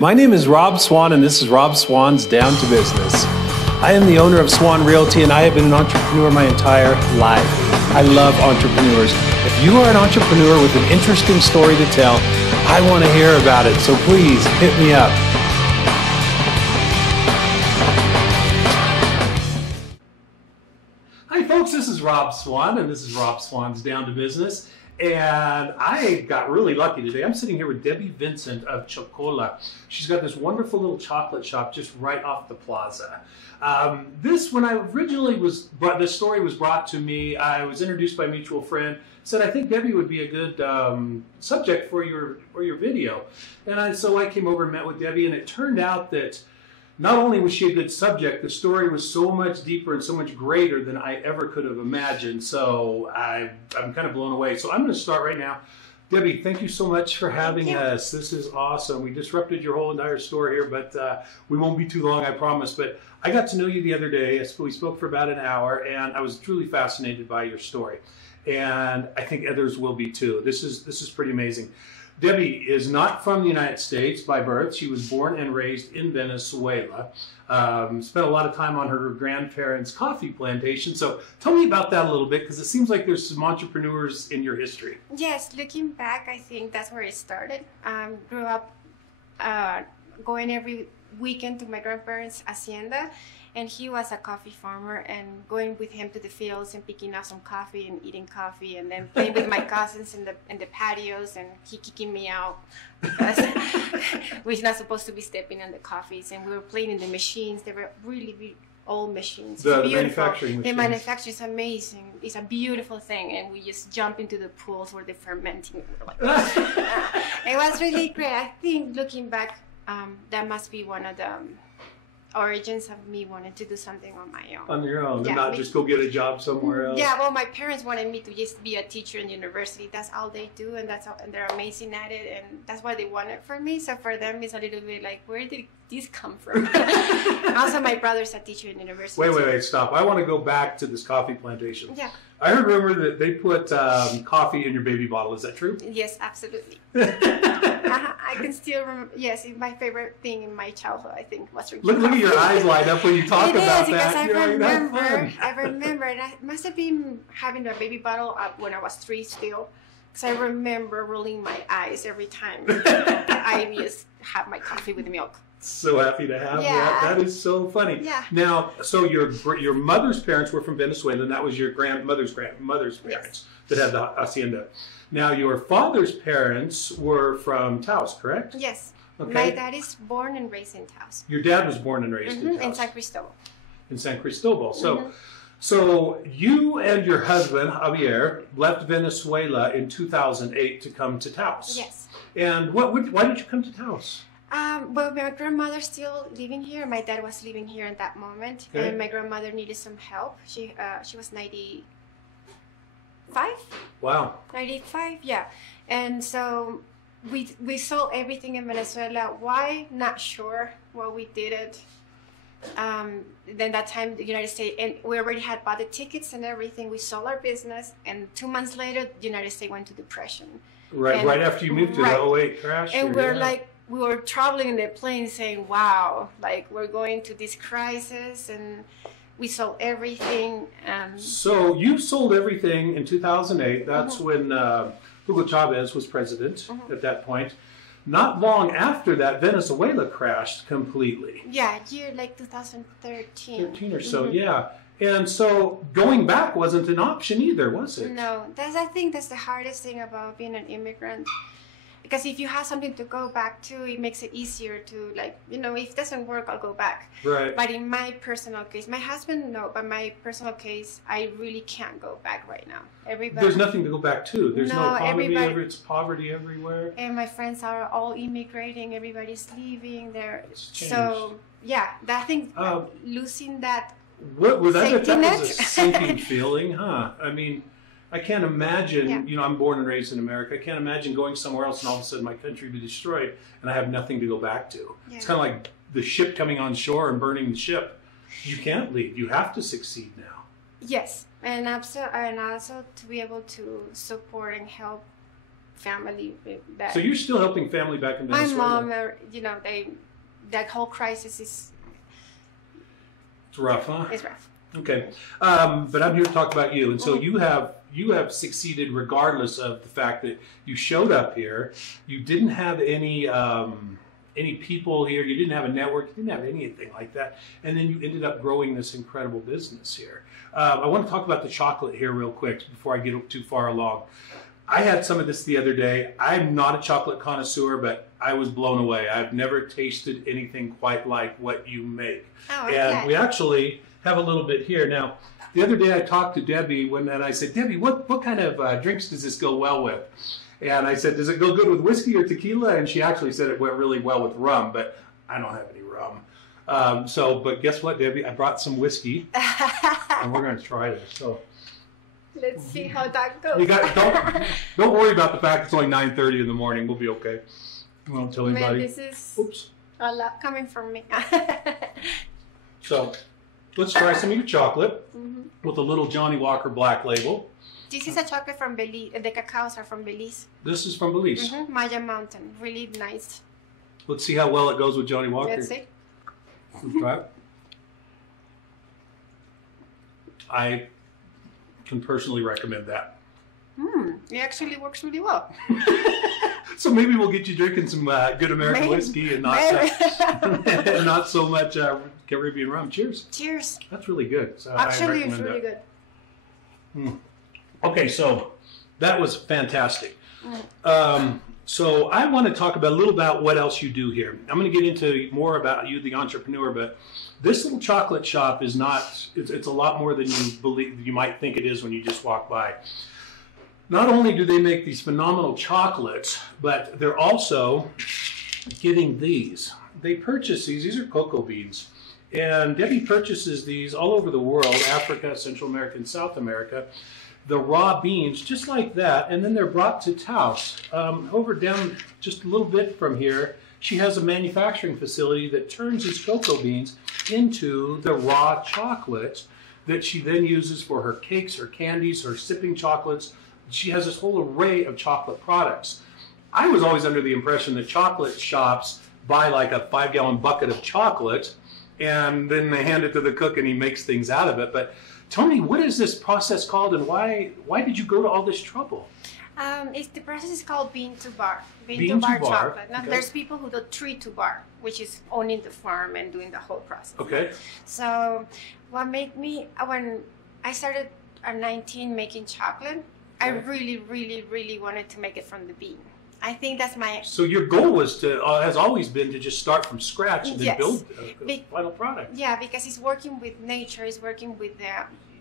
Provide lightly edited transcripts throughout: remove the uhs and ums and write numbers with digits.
My name is Rob Swan, and this is Rob Swan's Down to Business. I am the owner of Swan Realty, and I have been an entrepreneur my entire life. I love entrepreneurs. If you are an entrepreneur with an interesting story to tell, I want to hear about it, so please hit me up. Hi folks, this is Rob Swan, and this is Rob Swan's Down to Business. And I got really lucky today. I'm sitting here with Debi Vincent of Chokola. She's got this wonderful little chocolate shop just right off the plaza. When I originally this story was brought to me, I was introduced by a mutual friend, said, I think Debi would be a good subject for your video. And so I came over and met with Debi, and it turned out that not only was she a good subject, the story was so much deeper and so much greater than I ever could have imagined. So I'm kind of blown away. So I'm going to start right now. Debi, thank you so much for having us. This is awesome. We disrupted your whole entire store here, but we won't be too long, I promise. But I got to know you the other day. We spoke for about an hour, and I was truly fascinated by your story. And I think others will be too. This is pretty amazing. Debi is not from the United States by birth. She was born and raised in Venezuela. Spent a lot of time on her grandparents' coffee plantation. So tell me about that a little bit, because it seems like there's some entrepreneurs in your history. Yes, looking back, I think that's where it started. Grew up going every weekend to my grandparents' hacienda, and he was a coffee farmer, and going with him to the fields and picking up some coffee and eating coffee, and then playing with my cousins in the patios, and he kicking me out because we're not supposed to be stepping on the coffees, and we were playing in the machines. They were really, really old machines. The manufacturing machines. The manufacturing is amazing. It's a beautiful thing, and we just jump into the pools where they're fermenting. It was really great. I think looking back, that must be one of the origins of me wanting to do something on my own. On your own, and not just go get a job somewhere else. Yeah, well, my parents wanted me to just be a teacher in university. That's all they do, and and they're amazing at it, and that's what they wanted for me. So for them, it's a little bit like, where did this come from? Also, my brother's a teacher in university. Wait, stop. I want to go back to this coffee plantation. Yeah. I heard rumor that they put coffee in your baby bottle. Is that true? Yes, absolutely. I can still remember. Yes, it's my favorite thing in my childhood, I think, was drinking coffee. Look at your eyes light up when you talk about that. I remember, and I must have been having a baby bottle up when I was 3 still, because I remember rolling my eyes every time I just have my coffee with milk. So happy to have that. That is so funny. Yeah. Now, so your mother's parents were from Venezuela, and that was your grandmother's parents that had the hacienda. Now, your father's parents were from Taos, correct? Yes. Okay. My dad is born and raised in Taos. Your dad was born and raised in Taos. In San Cristobal. In San Cristobal. So you and your husband, Javier, left Venezuela in 2008 to come to Taos. Yes. And why did you come to Taos? Well, my grandmother's still living here. My dad was living here at that moment, and my grandmother needed some help. She was 95. Wow. 95, yeah. And so we sold everything in Venezuela. Why? Not sure. Well, we did it. Then that time, the United States, and we already had bought the tickets and everything. We sold our business, and 2 months later, the United States went to depression. Right after you moved to the 08 crash. And we were traveling in the plane saying, wow, like we're going to this crisis, and we sold everything. So you sold everything in 2008. That's when Hugo Chavez was president at that point. Not long after that, Venezuela crashed completely. Yeah, year like 2013. 13 or so, yeah. And so going back wasn't an option either, was it? No, I think that's the hardest thing about being an immigrant. Because if you have something to go back to, it makes it easier to, like, if it doesn't work, I'll go back. Right. But in my personal case, my husband, no, but my personal case, I really can't go back right now. There's nothing to go back to. There's no economy, it's poverty everywhere. And my friends are all immigrating, everybody's leaving there. It's so, yeah, I think losing that that was a sinking feeling, huh? I mean, I can't imagine, I'm born and raised in America. I can't imagine going somewhere else and all of a sudden my country be destroyed and I have nothing to go back to. Yeah. It's kind of like the ship coming on shore and burning the ship. You can't leave. You have to succeed now. Yes. And also to be able to support and help family. That So you're still helping family back in my Venezuela? mom, that whole crisis is It's rough, huh? it's rough. Okay, but I'm here to talk about you, and so you have succeeded regardless of the fact that you showed up here. You didn't have any people here. You didn't have a network. You didn't have anything like that, and then you ended up growing this incredible business here. I want to talk about the chocolate here real quick before I get too far along. I had some of this the other day. I'm not a chocolate connoisseur, but I was blown away. I've never tasted anything quite like what you make. Oh, And we actually have a little bit here. Now, the other day I talked to Debi and I said, Debi, what kind of drinks does this go well with? And I said, does it go good with whiskey or tequila? And she actually said it went really well with rum, but I don't have any rum. But guess what, Debi? I brought some whiskey, and we're going to try this. So let's see how that goes. Don't worry about the fact it's only 9:30 in the morning. We'll be okay. We won't tell anybody. Man, this is Oops. a lot coming from me. So let's try some of your chocolate with a little Johnny Walker Black Label. This is a chocolate from Belize. The cacaos are from Belize. This is from Belize. Maya Mountain. Really nice. Let's see how well it goes with Johnny Walker. Let's see. Let's try it. I can personally recommend that. It actually works really well. So maybe we'll get you drinking some good American whiskey and not and not so much Caribbean rum. Cheers. Cheers. That's really good. So actually, it's really good. Okay, so that was fantastic. So I want to talk about a little about what else you do here. I'm going to get into more about you, the entrepreneur, but this little chocolate shop is not, it's a lot more than you might think it is when you just walk by. Not only do they make these phenomenal chocolates, but they're also getting these. They purchase these. These are cocoa beans. And Debi purchases these all over the world, Africa, Central America, and South America. The raw beans, just like that, and then they're brought to Taos. Over down just a little bit from here, she has a manufacturing facility that turns these cocoa beans into the raw chocolate that she then uses for her cakes, her candies, her sipping chocolates. She has this whole array of chocolate products. I was always under the impression that chocolate shops buy like a 5-gallon bucket of chocolate and then they hand it to the cook and he makes things out of it. But Tony, what is this process called and why did you go to all this trouble? The process is called Pintu Bar. Pintu Bar chocolate. Now, okay. There's people who do Pintu Bar, which is owning the farm and doing the whole process. Okay. So what made me, when I started at 19 making chocolate, I really, really, really wanted to make it from the bean. I think that's my... So your goal was has always been to just start from scratch and then Yes. build a final product. Yeah, because it's working with nature, it's working with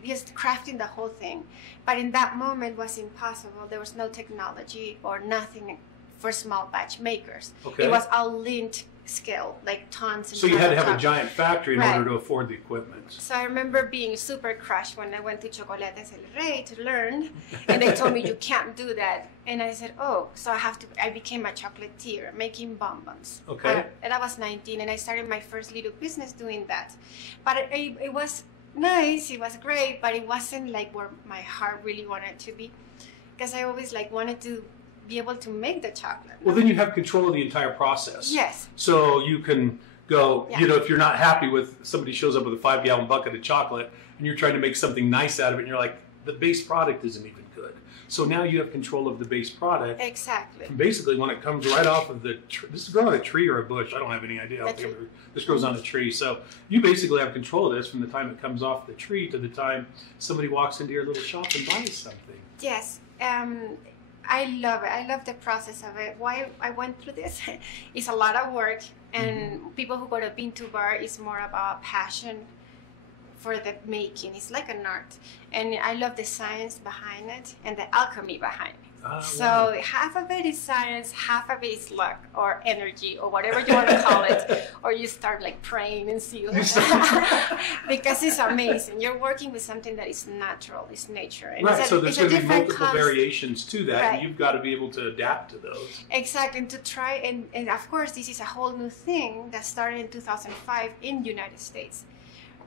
just crafting the whole thing. But in that moment it was impossible. There was no technology or nothing for small batch makers. Okay. It was all lint scale, like tons and So you had to have a tons. giant factory in Right. order to afford the equipment. So I remember being super crushed when I went to Chocolate El Rey to learn, and they told me you can't do that. And I said, oh, so I became a chocolatier, making bonbons. Okay. And I was 19, and I started my first little business doing that. But it was nice, it was great, but it wasn't like where my heart really wanted to be, because I always wanted to be able to make the chocolate. Well, then you have control of the entire process. Yes. So you can go, Yeah. if you're not happy with somebody shows up with a 5-gallon bucket of chocolate and you're trying to make something nice out of it and you're like, the base product isn't even good. So now you have control of the base product. Exactly. And basically, when it comes right off of the this is growing on a tree or a bush. I don't have any idea. This grows on a tree. So you basically have control of this from the time it comes off the tree to the time somebody walks into your little shop and buys something. Yes. I love it. I love the process of it. Why I went through this, it's a lot of work, and people who go to Pintu Bar is more about passion for the making. It's like an art, and I love the science behind it and the alchemy behind it. So Wow. half of it is science, half of it is luck or energy or whatever you want to call it, or you start praying and see because it's amazing. You're working with something that is natural, it's nature. And Right, it's so there's going to be multiple concept. variations to that, Right. and you've got to be able to adapt to those. Exactly, and to try, and of course this is a whole new thing that started in 2005 in the United States.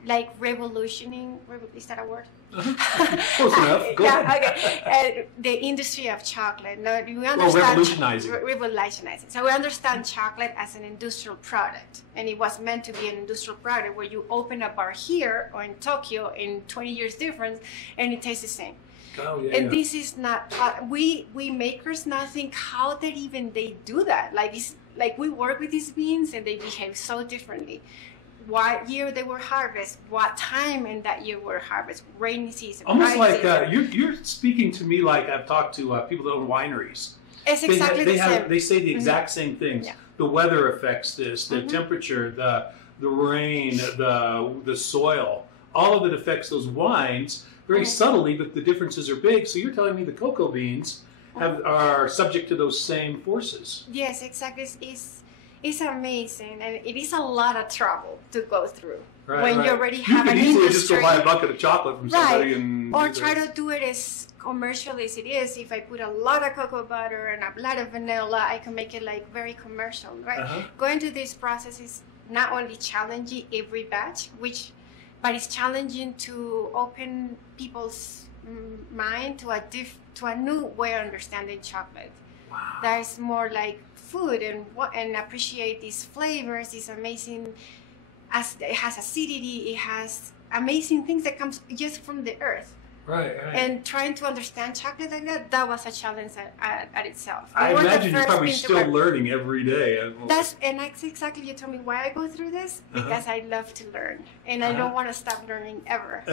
like revolutioning. Is that a word? Close enough. Go ahead. Okay. The industry of chocolate. No, we understand revolutionizing. So we understand chocolate as an industrial product, and it was meant to be an industrial product where you open a bar here or in Tokyo in 20 years difference, and it tastes the same. Oh, yeah, and this is not we makers now think how that even they do that. Like we work with these beans and they behave so differently. What year they were harvested, what time in that year were harvested, rainy season. Almost like you're speaking to me like I've talked to people that own wineries. It's exactly the same. They say the exact same things. Yeah. The weather affects this, the temperature, the rain, the soil. All of it affects those wines very subtly, but the differences are big. So you're telling me the cocoa beans are subject to those same forces. Yes, exactly. It's amazing, and it is a lot of trouble to go through when you already have an industry. You can easily just go buy a bucket of chocolate from somebody and or try to do it as commercial as it is. If I put a lot of cocoa butter and a lot of vanilla, I can make it like very commercial, right? Going through this process is not only challenging every batch, but it's challenging to open people's mind to a new way of understanding chocolate. Wow. That is more like food and appreciate these flavors, these amazing, as it has acidity, it has amazing things that comes just from the earth. Right. And trying to understand chocolate like that was a challenge at itself. I imagine you're probably still learning every day. That's exactly, you told me why I go through this, because I love to learn and I don't want to stop learning ever.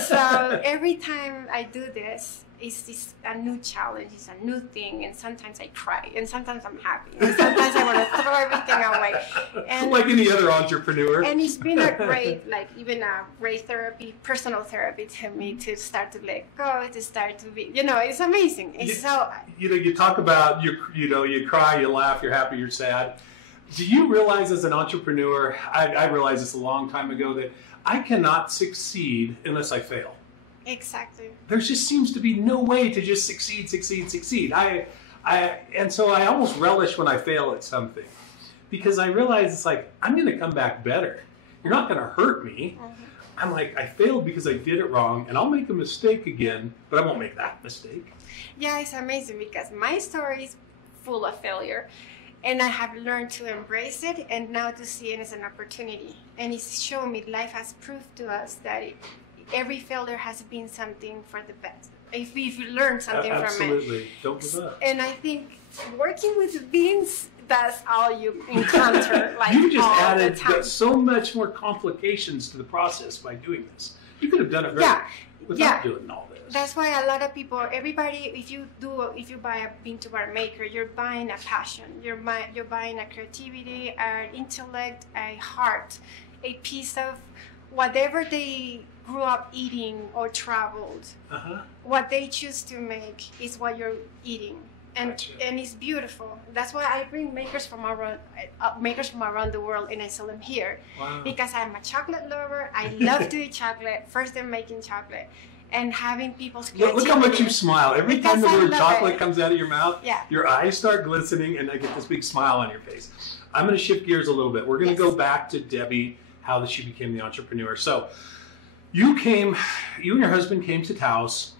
So every time I do this, it's a new challenge, it's a new thing, and sometimes I cry, and sometimes I'm happy, and sometimes I want to throw everything away. And like any other entrepreneur. And it's been a great, even a great therapy, personal therapy to me, to start to let go, to start to be, it's amazing. It's you talk about, you cry, you laugh, you're happy, you're sad. Do you realize as an entrepreneur, I realized this a long time ago, that I cannot succeed unless I fail. Exactly. There just seems to be no way to just succeed. And so I almost relish when I fail at something, because I realize it's like, I'm going to come back better. You're not going to hurt me. I'm like, I failed because I did it wrong, and I'll make a mistake again, but I won't make that mistake. Yeah, it's amazing because my story is full of failure, and I have learned to embrace it and now to see it as an opportunity. And it's shown me, life has proved to us that every failure has been something for the best. If you learn something from it. Absolutely. Don't give up. And I think working with beans, that's all you encounter. You just added so much more complications to the process by doing this. You could have done it without doing all this. That's why a lot of people, everybody, if you buy a Pintu Bar maker, you're buying a passion. You're buying a creativity, an intellect, a heart, a piece of whatever they grew up eating or traveled. What they choose to make is what you're eating, and it's beautiful. That's why I bring makers from around the world, and I sell them here. Wow. Because I'm a chocolate lover. I love to eat chocolate. First, I'm making chocolate, and having people's look how much you smile every time the word chocolate comes out of your mouth. Yeah. Your eyes start glistening, and I get this big smile on your face. I'm going to shift gears a little bit. We're going to go back to Debi, how she became the entrepreneur. So you and your husband came to Taos,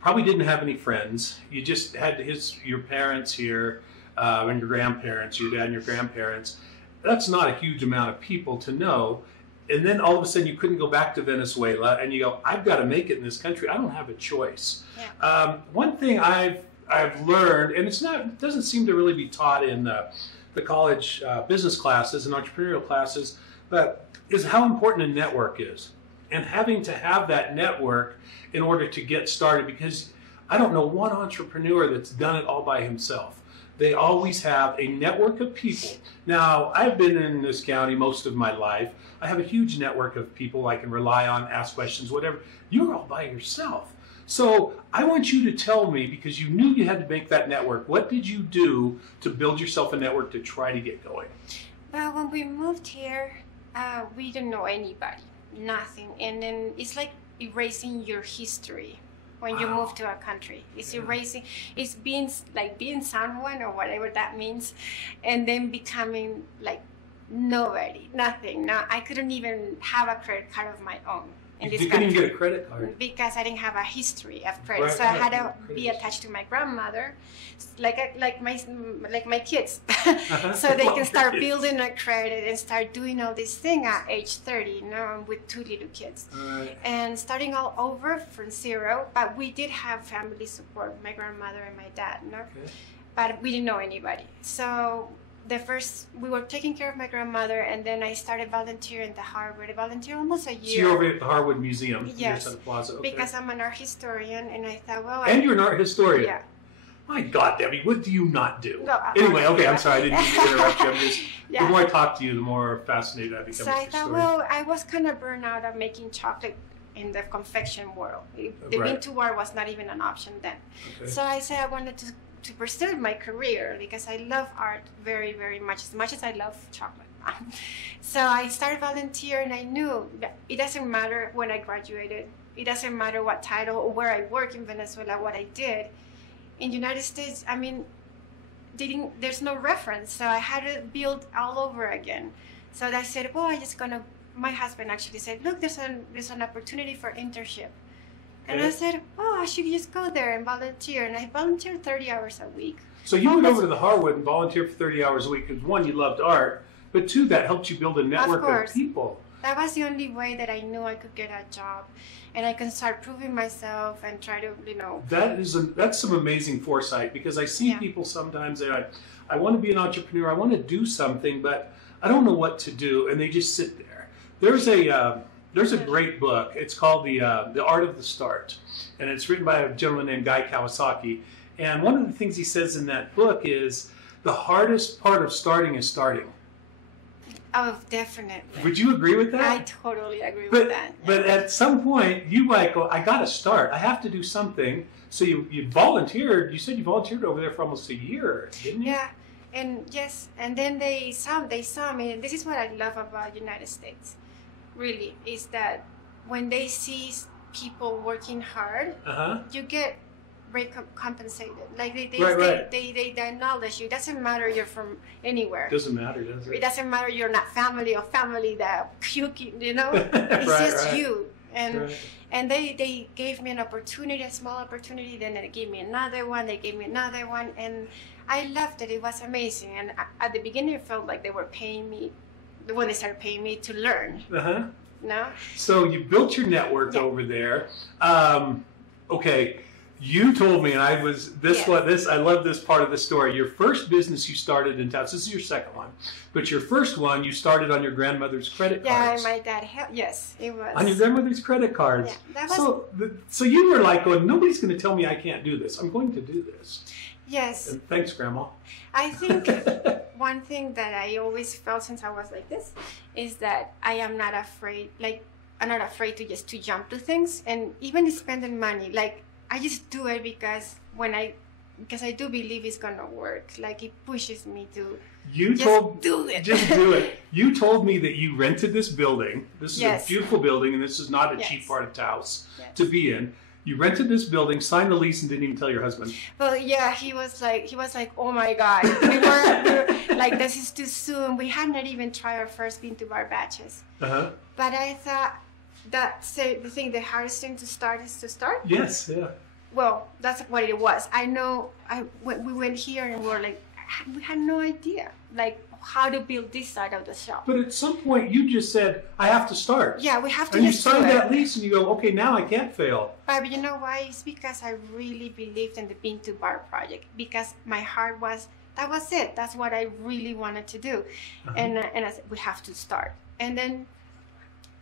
probably didn't have any friends. You just had your parents here, and your grandparents, your dad and your grandparents. That's not a huge amount of people to know. And then all of a sudden you couldn't go back to Venezuela, and you go, I've got to make it in this country. I don't have a choice. Yeah. One thing I've learned, and it doesn't seem to really be taught in the college business classes and entrepreneurial classes, but is how important a network is, and having to have that network in order to get started, because I don't know one entrepreneur that's done it all by himself. They always have a network of people. Now, I've been in this county most of my life. I have a huge network of people I can rely on, ask questions, whatever. You're all by yourself. So I want you to tell me, because you knew you had to make that network, what did you do to build yourself a network to try to get going? Well, when we moved here, we didn't know anybody, nothing. And then it's like erasing your history when you move to a country. It's erasing, it's being someone or whatever that means, and then becoming like Nobody, nothing. No, I couldn't even have a credit card of my own. You couldn't even get a credit card? Because I didn't have a history of credit. Right, so I had right. to be attached to my grandmother, like my kids. Uh-huh. So they Well, can start your kids. building a credit and start doing all this thing at age 30, you know, with 2 little kids. Right. And starting all over from zero. But we did have family support, my grandmother and my dad, you know? Okay. But we didn't know anybody. So we were taking care of my grandmother, and then I started volunteering at the Harvard. I volunteered almost a So year. you're over at the Harwood Museum. Yes, Near Center Plaza. Okay. because I'm an art historian, and I thought, well, And you're an art historian. yeah. My God, Debbie, what do you not do? No, Anyway, okay, I'm sorry, I didn't mean to interrupt you. I'm just, Yeah. the more I talk to you, the more fascinated I become So with I your thought, story. well, I was kind of burned out of making chocolate in the confection world. The Right. Pintu Bar was not even an option then. Okay. So I said I wanted to pursue my career because I love art very, very much as I love chocolate. So I started volunteering. I knew that it doesn't matter when I graduated. It doesn't matter what title or where I work in Venezuela, what I did. In the United States, I mean, there's no reference. So I had to build all over again. So I said, well, my husband actually said, look, there's an opportunity for internship. And I said, oh, I should just go there and volunteer. And I volunteered 30 hours a week. So you went over to the Harwood and volunteered for 30 hours a week because, one, you loved art, but two, that helped you build a network of people. That was the only way that I knew I could get a job. And I can start proving myself and try to, you know. That's some amazing foresight, because I see people sometimes, they're like, I want to be an entrepreneur, I want to do something, but I don't know what to do, and they just sit there. There's a great book. It's called The Art of the Start, and it's written by a gentleman named Guy Kawasaki. And one of the things he says in that book is the hardest part of starting is starting. Oh, definitely. Would you agree with that? I totally agree with that. But at some point, you like, well, I got to start. I have to do something. So you volunteered. You said you volunteered over there for almost a year, didn't you? Yeah, and yes, and then they saw me. And this is what I love about United States, really, is that when they see people working hard, you get compensated. Like they acknowledge you. It doesn't matter you're from anywhere. Doesn't matter, does it? It doesn't matter you're not family that you know. It's just you. And they gave me an opportunity, a small opportunity. Then they gave me another one. They gave me another one, and I loved it. It was amazing. And at the beginning, it felt like they were paying me when they started paying me to learn. No. So you built your network over there. Okay. You told me, and I love this part of the story. Your first business you started in Taos. This is your second one, but your first one you started on your grandmother's credit cards. Yeah, my dad helped. Yes, it was on your grandmother's credit cards. Yeah, that was... So you were like, "Well, nobody's going to tell me I can't do this. I'm going to do this." Yes. And thanks, Grandma. I think one thing that I always felt since I was like this is that I am not afraid. Like, I'm not afraid to jump to things, and even spending money. Like, I just do it because I do believe it's gonna work. Like, it pushes me to do it. Just do it. You told me that you rented this building. This is a beautiful building, and this is not a cheap part of Taos to be in. You rented this building, signed the lease, and didn't even tell your husband. Well, yeah, he was like, oh my God, we were like, this is too soon. We had not even tried our first Pintu Bar batches. But I thought the hardest thing to start is to start. Yes, yeah. Well, that's what it was. I know. We went here and we were like, we had no idea, like, how to build this side of the shop. But at some point, you just said, I have to start. Yeah, we have to. And you signed that lease, and you go, okay, now I can't fail. But you know why? It's because I really believed in the Pintu Bar project. Because my heart was, that was it. That's what I really wanted to do. And I said, we have to start. And then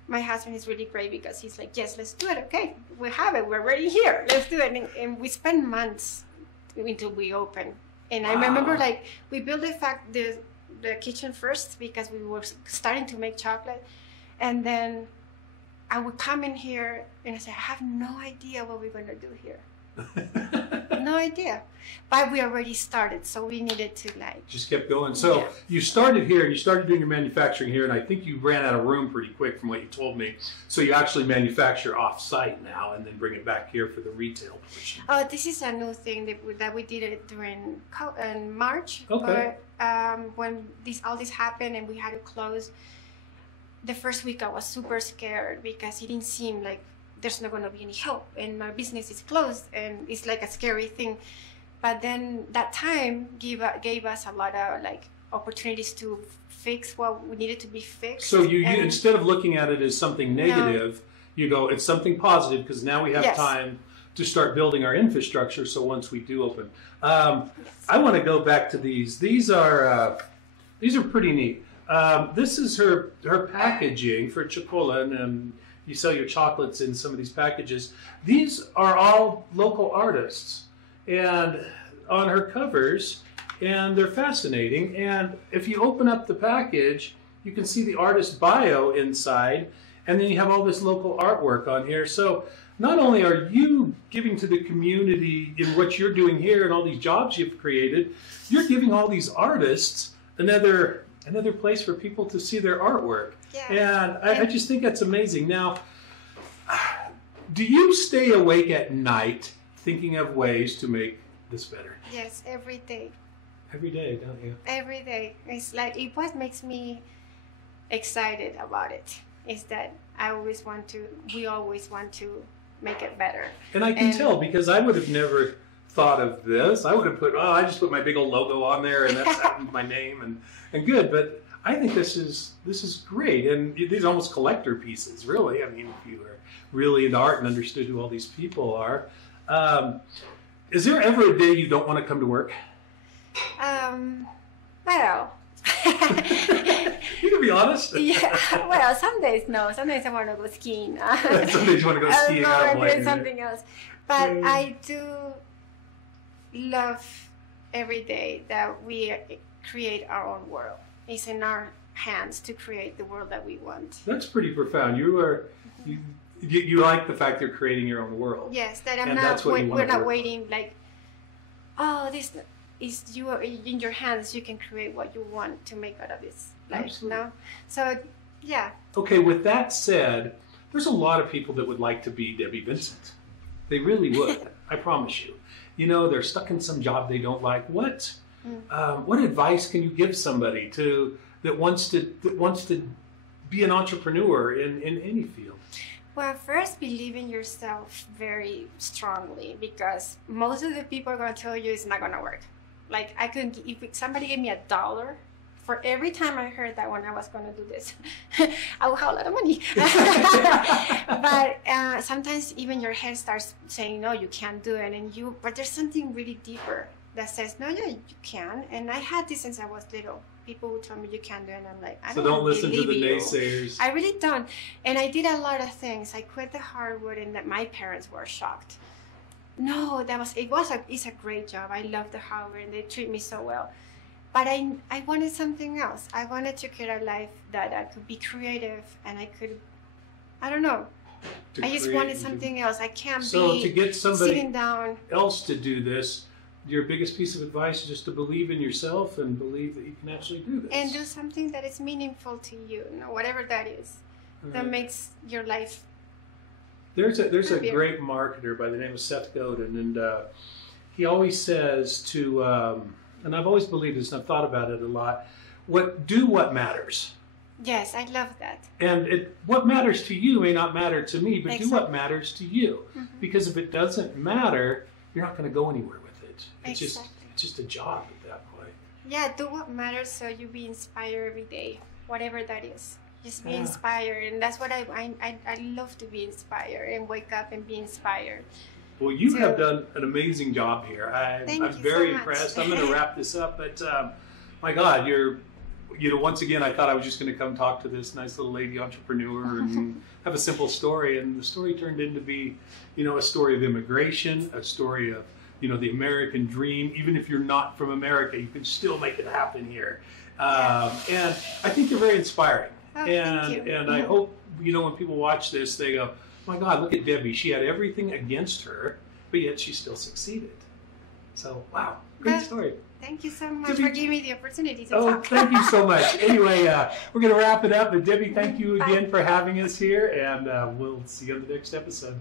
my husband is really great because he's like, yes, let's do it. Okay, we have it. We're already here. Let's do it. And we spent months until we opened. And I remember, like, we built the kitchen first because we were starting to make chocolate. And then I would come in here and I said, I have no idea what we're going to do here. No idea. But we already started, so we needed to like... Just kept going. So Yeah. you started here, and you started doing your manufacturing here, and I think you ran out of room pretty quick from what you told me. So you actually manufacture off-site now and then bring it back here for the retail portion. Oh, this is a new thing that we did it during in March. Okay. When all this happened and we had to close, the first week I was super scared because it didn't seem like there's not going to be any help and my business is closed and it's like a scary thing. But then that time gave us a lot of like opportunities to fix what we needed to be fixed. So you instead of looking at it as something negative, you go, it's something positive because now we have Yes. time to start building our infrastructure. So once we do open, I want to go back to these. These are pretty neat. This is her packaging for Chokola, and you sell your chocolates in some of these packages. These are all local artists, and on her covers, and they're fascinating. And if you open up the package, you can see the artist bio inside, and then you have all this local artwork on here. So not only are you giving to the community in what you're doing here and all these jobs you've created, you're giving all these artists another place for people to see their artwork. Yeah. And I just think that's amazing. Now, do you stay awake at night thinking of ways to make this better? Yes, every day. Every day, don't you? Every day. It's like what makes me excited about it is that we always want to make it better. And I can tell because I would have never thought of this. I would have I just put my big old logo on there and that's my name and good. But I think this is great. And these are almost collector pieces, really. I mean, if you are really into art and understood who all these people are. Is there ever a day you don't want to come to work? Well, You can be honest. yeah. Well, some days no. Sometimes I want to go skiing. Some days you want to go skiing. I don't blame doing you. something else. But I do love every day that we create our own world. It's in our hands to create the world that we want. That's pretty profound. You like the fact you're creating your own world. Yes, that we're not waiting like, oh, this is you in your hands. You can create what you want to make out of this life. Absolutely. No? So, yeah. Okay, with that said, there's a lot of people that would like to be Debi Vincent. They really would. I promise you. You know, they're stuck in some job they don't like. What advice can you give somebody that wants to be an entrepreneur in any field? Well, first, believe in yourself very strongly because most of the people are going to tell you it's not going to work. Like, if somebody gave me $1 for every time I heard that when I was going to do this, I would have a lot of money. But sometimes even your head starts saying, no, you can't do it. But there's something really deeper that says, no, yeah, you can. And I had this since I was little. People would tell me you can't do it, and I'm like, I don't listen to the believe you. naysayers. I really don't. And I did a lot of things. I quit the hardwood, and that my parents were shocked. No, it's a great job. I love the hardwood, and they treat me so well. But I wanted something else. I wanted to create a life that I could be creative, and I don't know. I just wanted something else. I can't be to get somebody sitting down else to do this. Your biggest piece of advice is just to believe in yourself and believe that you can actually do this. and do something that is meaningful to you, whatever that is, that makes your life. There's a happier. great marketer by the name of Seth Godin, and he always says to, and I've always believed this, and I've thought about it a lot. Do what matters. Yes, I love that. And what matters to you may not matter to me, but do what Exactly. matters to you. Because if it doesn't matter, you're not going to go anywhere with it. It's just a job at that point. Yeah, do what matters so you be inspired every day, whatever that is. Just be inspired, and that's what I love to be inspired and wake up and be inspired. Well, you have done an amazing job here. I'm very impressed. I'm going to wrap this up, but my God, once again, I thought I was just going to come talk to this nice little lady entrepreneur and have a simple story, and the story turned into be, a story of immigration, a story of, the American dream. Even if you're not from America, you can still make it happen here. And I think you're very inspiring. Thank you. And I hope, when people watch this, they go, my God, look at Debi. She had everything against her, but but yet she still succeeded. So, wow, great story. Thank you so much for giving me the opportunity to talk. Thank you so much. Anyway, we're going to wrap it up. But Debi, thank you again for having us here, and we'll see you on the next episode.